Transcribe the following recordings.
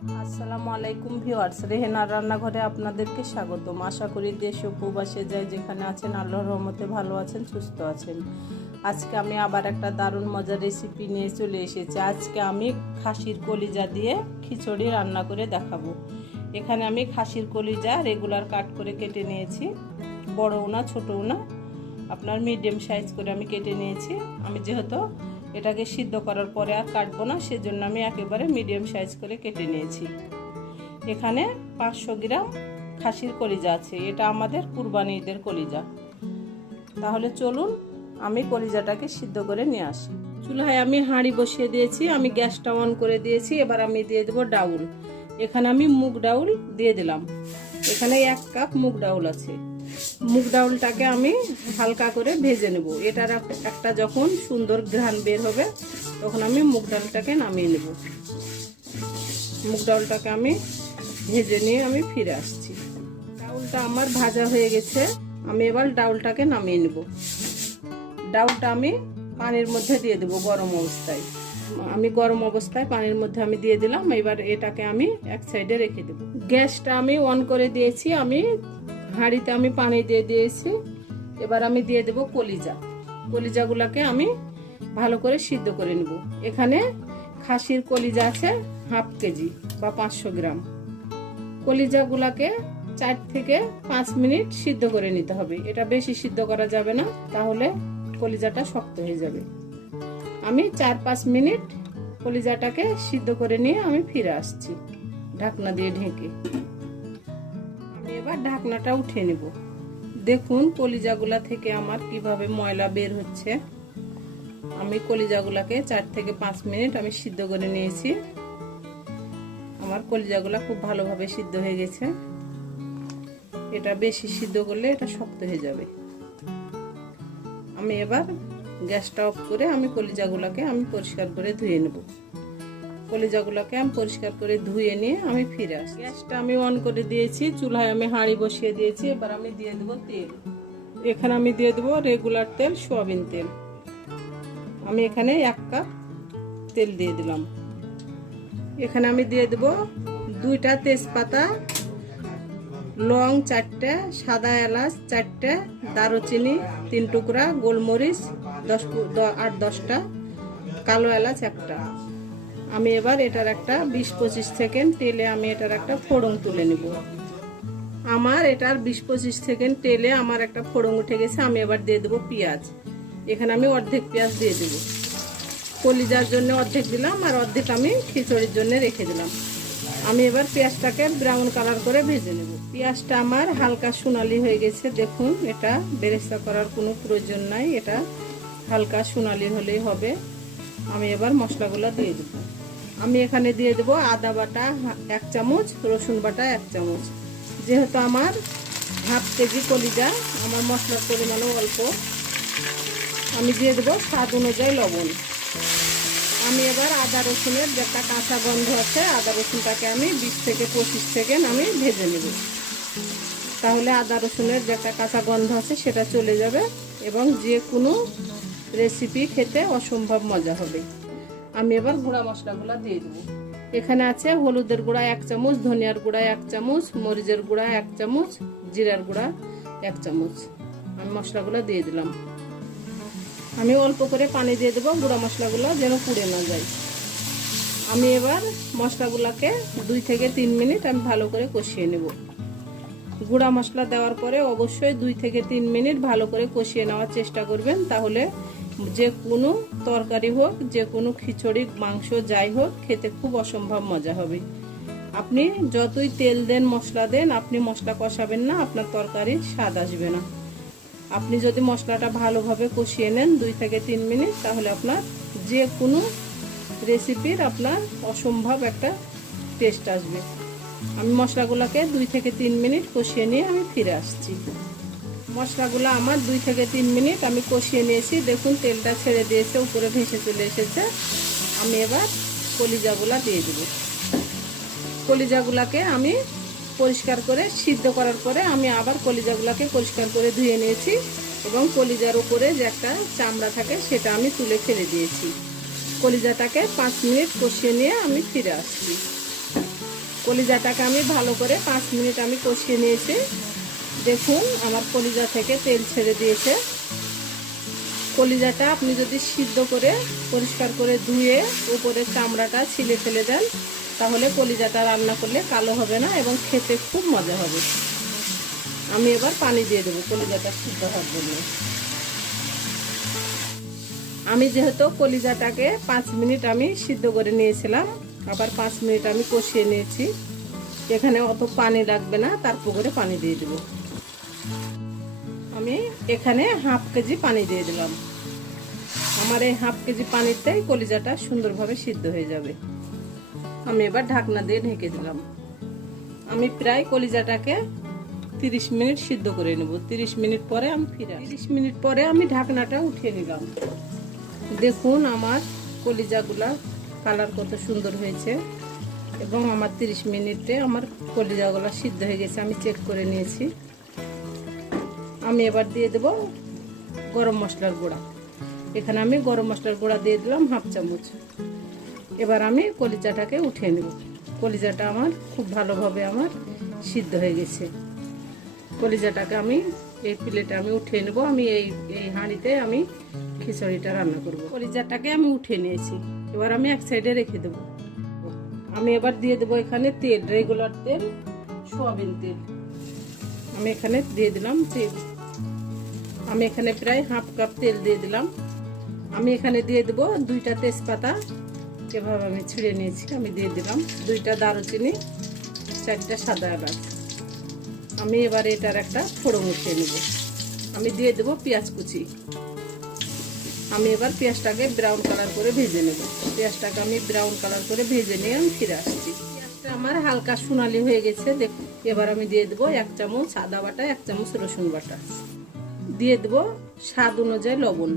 আসসালামু আলাইকুম ভিউয়ার্স, রেহেনার রান্নাঘরে আপনাদেরকে স্বাগতম। আশা করি দেশ ও প্রবাসে যাই যেখানে আছেন আল্লাহর রহমতে ভালো আছেন, সুস্থ আছেন। আজকে আমি আবার একটা দারুণ মজার রেসিপি নিয়ে চলে এসেছি। আজকে আমি খাসির কলিজা দিয়ে খিচুড়ি রান্না করে দেখাবো। এখানে আমি খাসির কলিজা রেগুলার কাট করে কেটে নিয়েছি, বড় উনা ছোট উনা আপনার মিডিয়াম সাইজ করে আমি কেটে নিয়েছি। আমি যেহেতু এটাকে সিদ্ধ করার পরে আর কাটবো না, সেজন্য আমি একেবারে মিডিয়াম সাইজ করে কেটে নিয়েছি। এখানে 500 গ্রাম খাসির কলিজা আছে, এটা আমাদের কুরবানি ঈদের কলিজা। তাহলে চলুন আমি কলিজাটাকে সিদ্ধ করে নিয়ে আসি। চুলায় আমি হাঁড়ি বসিয়ে দিয়েছি, আমি গ্যাসটা অন করে দিয়েছি। এবার আমি দিয়ে দেবো ডাউল। এখানে আমি মুগ ডাউল দিয়ে দিলাম। এখানে 1 কাপ মুগ ডাউল আছে। মুগ ডাউলটাকে আমি হালকা করে ভেজে নেব। এটার একটা যখন সুন্দর ঘ্রাণ বের হবে তখন আমি মুগ ডাউলটাকে নামিয়ে নেব। মুগ ডাউলটাকে আমি ভেজে নিয়ে আমি ফিরে আসছি। ডাউলটা আমার ভাজা হয়ে গেছে, আমি এবার ডাউলটাকে নামিয়ে নেব। ডাউলটা আমি পানির মধ্যে দিয়ে দেবো গরম অবস্থায়। আমি গরম অবস্থায় পানির মধ্যে আমি দিয়ে দিলাম। এবার এটাকে আমি এক সাইডে রেখে দেব। গ্যাসটা আমি অন করে দিয়েছি, আমি হাঁড়িতে আমি পানি দিয়ে দিয়েছি। এবার আমি দিয়ে দেব কলিজাগুলোকে আমি ভালো করে সিদ্ধ করে নেব। এখানে খাসির কলিজা আছে হাফ কেজি বা 500 গ্রাম। কলিজাগুলোকে 4 থেকে 5 মিনিট সিদ্ধ করে নিতে হবে। এটা বেশি সিদ্ধ করা যাবে না, তাহলে কলিজাটা শক্ত হয়ে যাবে। আমি 4-5 মিনিট কলিজাটাকে সিদ্ধ করে নিয়ে আমি ফিরে আসছি ঢাকনা দিয়ে ঢেকে। এবার ঢাকনাটা উঠিয়ে নেব। দেখুন কলিজাগুলা থেকে আমার কিভাবে ময়লা বের হচ্ছে। আমি কলিজাগুলাকে 4 থেকে 5 মিনিট আমি সিদ্ধ করে নিয়েছি। আমার কলিজাগুলা খুব ভালোভাবে সিদ্ধ হয়ে গেছে। এটা বেশি সিদ্ধ করলে এটা শক্ত হয়ে যাবে। আমি এবার গ্যাসটা অফ করে আমি কলিজাগুলাকে আমি পরিষ্কার করে ধুয়ে নেব। কলিজাগুলোকে আমি পরিষ্কার করে ধুয়ে নিয়ে আমি ফিরে আসি। গ্যাসটা আমি অন করে দিয়েছি, চুলায় আমি হাঁড়ি বসিয়ে দিয়েছি। এবার আমি দিয়ে দেবো তেল। এখানে আমি দিয়ে দেবো রেগুলার তেল, সয়াবিন তেল। আমি এখানে 1 কাপ তেল দিয়ে দিলাম। এখানে আমি দিয়ে দেবো 2টা তেজপাতা, লং 4টে, সাদা এলাচ 4টে, দারুচিনি 3 টুকরা, গোলমরিচ 8-10টা, কালো এলাচ 1টা। আমি এবার এটার একটা 20-25 সেকেন্ড তেলে আমি এটার একটা ফোড়ন তুলে নিব। আমার এটার 20-25 সেকেন্ড তেলে আমার একটা ফোড়ন উঠে গেছে। আমি এবার দিয়ে দেবো পেঁয়াজ। এখানে আমি অর্ধেক পেঁয়াজ দিয়ে দেবো। কলিজার জন্য অর্ধেক দিলাম আর অর্ধেক আমি খিচুড়ির জন্য রেখে দিলাম। আমি এবার পেঁয়াজটাকে ব্রাউন কালার করে ভেজে নেব। পেঁয়াজটা আমার হালকা সোনালি হয়ে গেছে। দেখুন, এটা বেরেস্তা করার কোনো প্রয়োজন নাই, এটা হালকা সোনালি হলেই হবে। আমি এবার মশলাগুলো দিয়ে দেবো। আমি এখানে দিয়ে দেবো আদা বাটা 1 চামচ, রসুন বাটা 1 চামচ। যেহেতু আমার হাফ কেজি কলিজা, আমার মশলার পরিমাণও অল্প। আমি দিয়ে দেবো স্বাদ অনুযায়ী লবণ। আমি এবার আদা রসুনের যে একটা কাঁচা গন্ধ আছে, আদা রসুনটাকে আমি 20 থেকে 25 সেকেন্ড আমি ভেজে নেব। তাহলে আদা রসুনের যে একটা কাঁচা গন্ধ আছে সেটা চলে যাবে এবং যে কোনো রেসিপি খেতে অসম্ভব মজা হবে। আমি এবার গুঁড়া মশলাগুলো দিয়ে দেবো। এখানে আছে হলুদের গুঁড়া 1 চামচ, ধনিয়ার গুঁড়া 1 চামচ, মরিচের গুঁড়া 1 চামচ, জিরার গুঁড়া 1 চামচ। আমি মশলাগুলো দিয়ে দিলাম। আমি অল্প করে পানি দিয়ে দেবো, গুঁড়া মশলাগুলো যেন পুড়ে না যায়। আমি এবার মশলাগুলোকে 2 থেকে 3 মিনিট আমি ভালো করে কষিয়ে নেব। গুঁড়া মশলা দেওয়ার পরে অবশ্যই 2 থেকে 3 মিনিট ভালো করে কষিয়ে নেওয়ার চেষ্টা করবেন, তাহলে যে কোনো তরকারি হোক, যে কোনো খিচুড়ি, মাংস যাই হোক, খেতে খুব অসম্ভব মজা হবে। আপনি যতই তেল দেন, মশলা দেন, আপনি মশলা কষাবেন না, আপনার তরকারির স্বাদ আসবে না। আপনি যদি মশলাটা ভালোভাবে কষিয়ে নেন 2 থেকে 3 মিনিট, তাহলে আপনার যে কোনো রেসিপির আপনার অসম্ভব একটা টেস্ট আসবে। আমি মশলাগুলোকে 2 থেকে 3 মিনিট কষিয়ে নিয়ে আমি ফিরে আসছি। মশলাগুলো আমার 2 থেকে 3 মিনিট আমি কষিয়ে নিয়েছি। দেখুন তেলটা ছেড়ে দিয়েছে, উপরে ভেসে চলে এসেছে। আমি এবার কলিজাগুলো দিয়ে দেব। কলিজাগুলোকে আমি পরিষ্কার করে সিদ্ধ করার পরে আমি আবার কলিজাগুলোকে পরিষ্কার করে ধুয়ে নিয়েছি এবং কলিজার উপরে যে একটা চামড়া থাকে সেটা আমি তুলে ফেলে দিয়েছি। কলিজাটাকে 5 মিনিট কষিয়ে নিয়ে আমি ফিরে আসছি। কলিজাটাকে আমি ভালো করে 5 মিনিট আমি কষিয়ে নিয়েছি। দেখুন আমার কলিজা থেকে তেল ছেড়ে দিয়েছে। কলিজাটা আপনি যদি সিদ্ধ করে পরিষ্কার করে ধুয়ে উপরের চামড়াটা ছিলে ফেলে দেন, তাহলে কলিজাটা রান্না করলে কালো হবে না এবং খেতে খুব মজা হবে। আমি এবার পানি দিয়ে দেবো কলিজাটা সিদ্ধ হওয়ার জন্য। আমি যেহেতু কলিজাটাকে 5 মিনিট আমি সিদ্ধ করে নিয়েছিলাম, আবার 5 মিনিট আমি কষিয়ে নিয়েছি। এখানে অত পানি লাগবে না, তারপর করে পানি দিয়ে দেব। আমি এখানে হাফ কেজি পানি দিয়ে দিলাম। আমার এই হাফ কেজি পানিতেই কলিজাটা সুন্দরভাবে সিদ্ধ হয়ে যাবে। আমি এবার ঢাকনা দিয়ে ঢেকে দিলাম। আমি প্রায় কলিজাটাকে 30 মিনিট সিদ্ধ করে নেব। 30 মিনিট পরে আমি ফিরে 30 মিনিট পরে আমি ঢাকনাটা উঠিয়ে নিলাম। দেখুন আমার কলিজাগুলা কালার কত সুন্দর হয়েছে এবং আমার 30 মিনিটে আমার কলিজাগুলো সিদ্ধ হয়ে গেছে, আমি চেক করে নিয়েছি। আমি এবার দিয়ে দেব গরম মশলার গুঁড়া। এখানে আমি গরম মশলার গুঁড়া দিয়ে দিলাম হাফ চামচ। এবার আমি কলিজাটাকে উঠিয়ে নেব। কলিজাটা আমার খুব ভালোভাবে আমার সিদ্ধ হয়ে গেছে। কলিজাটাকে আমি এই প্লেটে আমি উঠিয়ে নেব। আমি এই হাঁড়িতে আমি খিচুড়িটা রান্না করব। কলিজাটাকে আমি উঠিয়ে নিয়েছি, এবার আমি এক সাইডে রেখে দেব। আমি এবার দিয়ে দেবো এখানে তেল, রেগুলার তেল, সয়াবিন তেল। আমি এখানে দিয়ে দিলাম তেল। আমি এখানে প্রায় হাফ কাপ তেল দিয়ে দিলাম। আমি এখানে দিয়ে দেবো 2টা তেজপাতা, যেভাবে আমি ছিঁড়ে নিয়েছি আমি দিয়ে দিলাম। 2টা দারুচিনি, 4টা সাদা এলাচ। আমি এবার এটার একটা ফোড়ন উঠিয়ে নেব। আমি দিয়ে দেবো পেঁয়াজ কুচি। আমি এবার পেঁয়াজটাকে ব্রাউন কালার করে ভেজে নেব। পেঁয়াজটাকে আমি ব্রাউন কালার করে ভেজে নিয়ে আমি ফিরে আসছি। পেঁয়াজটা আমার হালকা সোনালি হয়ে গেছে। দেখুন এবার আমি দিয়ে দেবো 1 চামচ আদা বাটা, 1 চামচ রসুন বাটা। দিয়ে দেবো স্বাদ অনুযায়ী লবণ।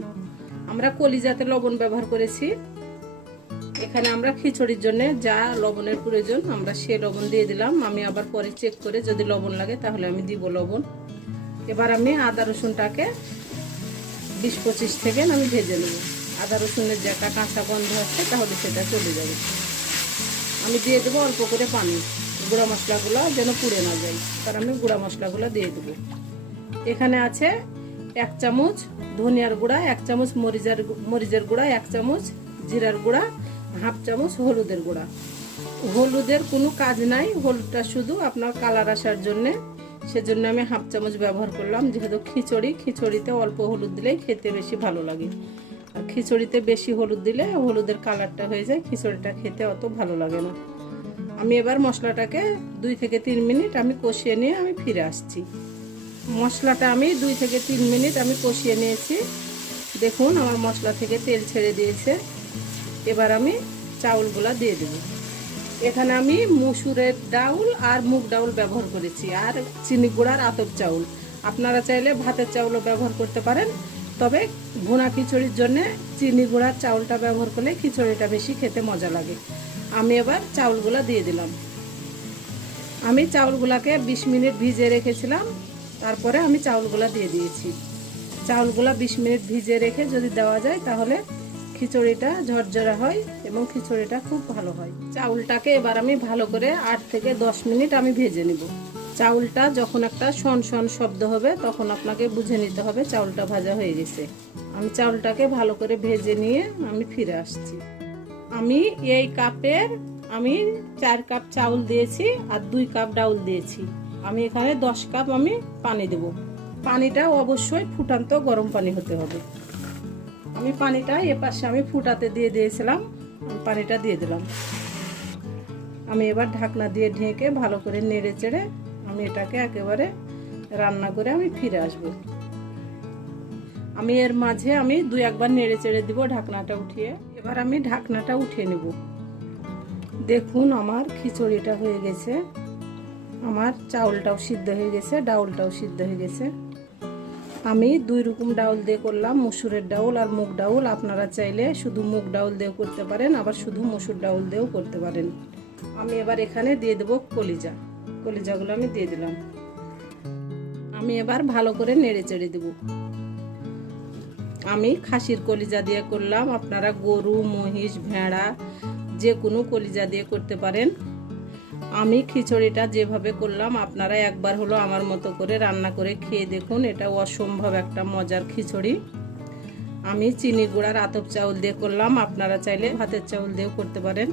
আমরা কলিজাতে লবণ ব্যবহার করেছি। এখানে আমরা খিচুড়ির জন্য যা লবণের প্রয়োজন আমরা সে লবণ দিয়ে দিলাম। আমি আবার পরে চেক করে যদি লবণ লাগে তাহলে আমি দিব লবণ। এবার আমি আদা রসুনটাকে 20-25 সেকেন্ড আমি ভেজে নেব। আদা রসুনের যে একটা কাঁচা গন্ধ আছে তাহলে সেটা চলে যাবে। আমি দিয়ে দেবো অল্প করে পানি, গুঁড়া মশলাগুলো যেন পুড়ে না যায়, তার আমি গুঁড়া মশলাগুলো দিয়ে দেবো। এখানে আছে 1 চামচ ধনিয়ার গুঁড়া, 1 চামচ মরিচের গুঁড়া, 1 চামচ জিরার গুঁড়া, হাফ চামচ হলুদের গুঁড়া। হলুদের কোনো কাজ নাই, হলুদটা শুধু আপনার কালার আসার জন্যে, সেজন্য আমি হাফ চামচ ব্যবহার করলাম। যেহেতু খিচুড়িতে অল্প হলুদ দিলেই খেতে বেশি ভালো লাগে, আর খিচুড়িতে বেশি হলুদ দিলে হলুদের কালারটা হয়ে যায়, খিচুড়িটা খেতে অত ভালো লাগে না। আমি এবার মশলাটাকে 2 থেকে 3 মিনিট আমি কষিয়ে নিয়ে আমি ফিরে আসছি। মশলাটা আমি 2 থেকে 3 মিনিট আমি কষিয়ে নিয়েছি। দেখুন আমার মশলা থেকে তেল ছেড়ে দিয়েছে। এবার আমি চাউলগুলা দিয়ে দেব। এখানে আমি মসুরের ডাউল আর মুগ ডাউল ব্যবহার করেছি, আর চিনি গুঁড়ার আতপ চাউল। আপনারা চাইলে ভাতের চাউলও ব্যবহার করতে পারেন, তবে ভুনা খিচুড়ির জন্য চিনি গুঁড়ার চাউলটা ব্যবহার করলে খিচুড়িটা বেশি খেতে মজা লাগে। আমি এবার চাউলগুলা দিয়ে দিলাম। আমি চাউলগুলাকে 20 মিনিট ভিজিয়ে রেখেছিলাম, তারপরে আমি চাউলগুলা দিয়ে দিয়েছি। চাউলগুলা 20 মিনিট ভিজিয়ে রেখে যদি দেওয়া যায় তাহলে খিচুড়িটা ঝরঝরা হয় এবং খিচুড়িটা খুব ভালো হয়। চাউলটাকে এবার আমি ভালো করে 8 থেকে 10 মিনিট আমি ভেজে নেব। চাউলটা যখন একটা শন শন শব্দ হবে তখন আপনাকে বুঝে নিতে হবে চাউলটা ভাজা হয়ে গেছে। আমি চাউলটাকে ভালো করে ভেজে নিয়ে আমি ফিরে আসছি। আমি এই কাপের 4 কাপ চাউল দিয়েছি আর 2 কাপ ডাউল দিয়েছি। আমি এখানে 10 কাপ আমি পানি দেব। পানিটা অবশ্যই ফুটান্ত গরম পানি হতে হবে। আমি পানিটা এপাশে আমি ফুটাতে দিয়ে দিয়েছিলাম, পানিটা দিয়ে দিলাম। আমি এবার ঢাকনা দিয়ে ঢেকে ভালো করে নেড়ে চেড়ে আমি এটাকে একেবারে রান্না করে আমি ফিরে আসব। আমি এর মাঝে আমি 2-1 বার নেড়ে চেড়ে দিব ঢাকনাটা উঠিয়ে। এবার আমি ঢাকনাটা উঠিয়ে নেব। দেখুন আমার খিচুড়িটা হয়ে গেছে, আমার চাউলটাও সিদ্ধ হয়ে গেছে, ডাউলটাও সিদ্ধ হয়ে গেছে। আমি 2 রকম ডাউল দিয়ে করলাম, মসুরের ডাউল আর মুগ ডাউল। আপনারা চাইলে শুধু মুগ ডাউল দিয়েও করতে পারেন, আবার শুধু মসুর ডাউল দিয়েও করতে পারেন। আমি এবার এখানে দিয়ে দেবো কলিজাগুলো আমি দিয়ে দিলাম। আমি এবার ভালো করে নেড়ে চেড়ে দেব। আমি খাসির কলিজা দিয়ে করলাম, আপনারা গরু, মহিষ, ভেড়া যে কোনো কলিজা দিয়ে করতে পারেন। আমি খিচুড়িটা যেভাবে করলাম আপনারা একবার হলো আমার মতো করে রান্না করে খেয়ে দেখুন। এটা অসম্ভব একটা মজার খিচুড়ি। আমি চিনি গুঁড়ার আতপ চাউল দিয়ে করলাম, আপনারা চাইলে ভাতের চাউল দিয়েও করতে পারেন।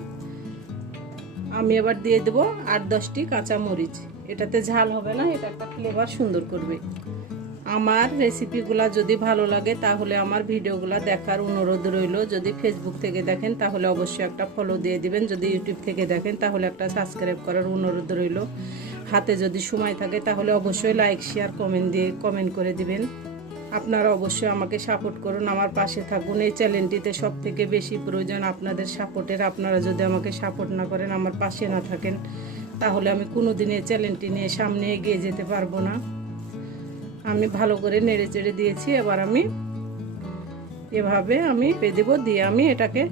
আমি এবার দিয়ে দেবো 8-10টি কাঁচা মরিচ। এটাতে ঝাল হবে না, এটা একটা ফ্লেভার সুন্দর করবে। আমার রেসিপিগুলা যদি ভালো লাগে তাহলে আমার ভিডিওগুলা দেখার অনুরোধ রইল। যদি ফেসবুক থেকে দেখেন তাহলে অবশ্যই একটা ফলো দিয়ে দিবেন, যদি ইউটিউব থেকে দেখেন তাহলে একটা সাবস্ক্রাইব করার অনুরোধ রইল। হাতে যদি সময় থাকে তাহলে অবশ্যই লাইক শেয়ার কমেন্ট করে দিবেন। আপনারা অবশ্যই আমাকে সাপোর্ট করুন, আমার পাশে থাকুন। এই চ্যানেলটিতে সব থেকে বেশি প্রয়োজন আপনাদের সাপোর্টের। আপনারা যদি আমাকে সাপোর্ট না করেন, আমার পাশে না থাকেন, তাহলে আমি কোনোদিন এই চ্যানেলটি নিয়ে সামনে এগিয়ে যেতে পারবো না। আমি ভালো করে নেড়ে চেড়ে দিয়েছি। এবার আমি এভাবে আমি দেব, দিয়ে আমি এটাকে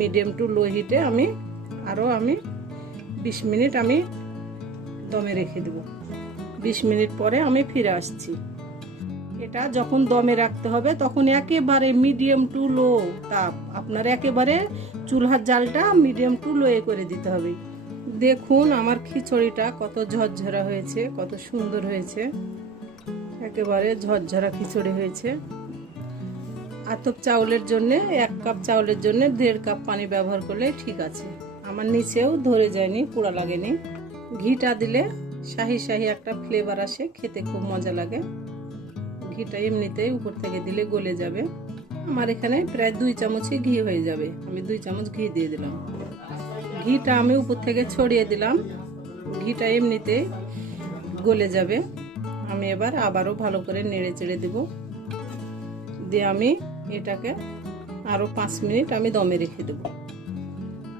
মিডিয়াম টু লো হিটে আমি 20 মিনিট আমি দমে রেখে দেব। 20 মিনিট পরে আমি ফিরে আসছি। এটা যখন দমে রাখতে হবে তখন একেবারে মিডিয়াম টু লো তাপ, আপনার একেবারে চুলার জালটা মিডিয়াম টু লো করে দিতে হবে। দেখুন আমার খিচুড়িটা কত ঝরঝরা হয়েছে, কত সুন্দর হয়েছে, একেবারে ঝরঝরা খিচুড়ি হয়েছে। আতপ চাউলের জন্য 1 কাপ চাউলের জন্য 1.5 কাপ পানি ব্যবহার করলে ঠিক আছে। আমার নিচেও ধরে যায়নি, পোড়া লাগেনি। ঘিটা দিলে শাহি শাহি একটা ফ্লেভার আসে, খেতে খুব মজা লাগে। ঘিটা এমনিতেই উপর থেকে দিলে গলে যাবে। আমার এখানে প্রায় 2 চামচই ঘি হয়ে যাবে। আমি 2 চামচ ঘি দিয়ে দিলাম। ঘিটা আমি উপর থেকে ছড়িয়ে দিলাম, ঘিটা এমনিতেই গলে যাবে। আমি এবার আবারও ভালো করে নেড়ে চেড়ে দেব, দিয়ে আমি এটাকে আরও 5 মিনিট আমি দমে রেখে দেব।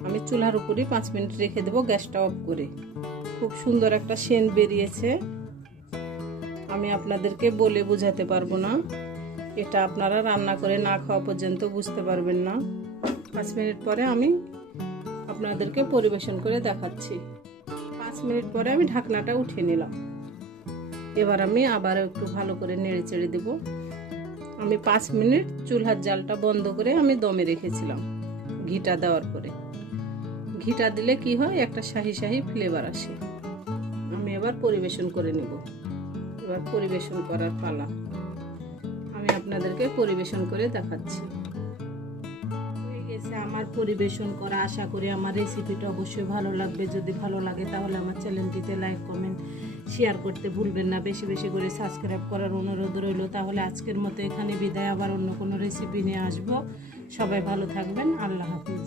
আমি চুলার উপরে 5 মিনিট রেখে দেব, গ্যাসটা অফ করে। খুব সুন্দর একটা সেন্ট বেরিয়েছে, আমি আপনাদেরকে বলে বোঝাতে পারবো না। এটা আপনারা রান্না করে না খাওয়া পর্যন্ত বুঝতে পারবেন না। 5 মিনিট পরে আমি আপনাদেরকে পরিবেশন করে দেখাচ্ছি। 5 মিনিট পরে আমি ঢাকনাটা উঠিয়ে নিলাম। এবার আমি আবার একটু ভালো করে নেড়ে চেড়ে দেব। আমি 5 মিনিট চুলার জালটা বন্ধ করে আমি দমে রেখেছিলাম ঘিটা দেওয়ার পরে। ঘিটা দিলে কি হয়, একটা শাহি শাহি ফ্লেভার আসে। আমি এবার পরিবেশন করে নেব। এবার পরিবেশন করার পালা। আমি আপনাদেরকে পরিবেশন করে দেখাচ্ছি। হয়ে গেছে আমার পরিবেশন করা। আশা করি আমার রেসিপিটা অবশ্যই ভালো লাগবে। যদি ভালো লাগে তাহলে আমার চ্যানেলটিতে লাইক কমেন্ট শেয়ার করতে ভুলবেন না। বেশি বেশি করে সাবস্ক্রাইব করার অনুরোধ রইল। তাহলে আজকের মতো এখানে বিদায়, আবার অন্য কোনো রেসিপি নিয়ে আসবো। সবাই ভালো থাকবেন। আল্লাহ হাফিজ।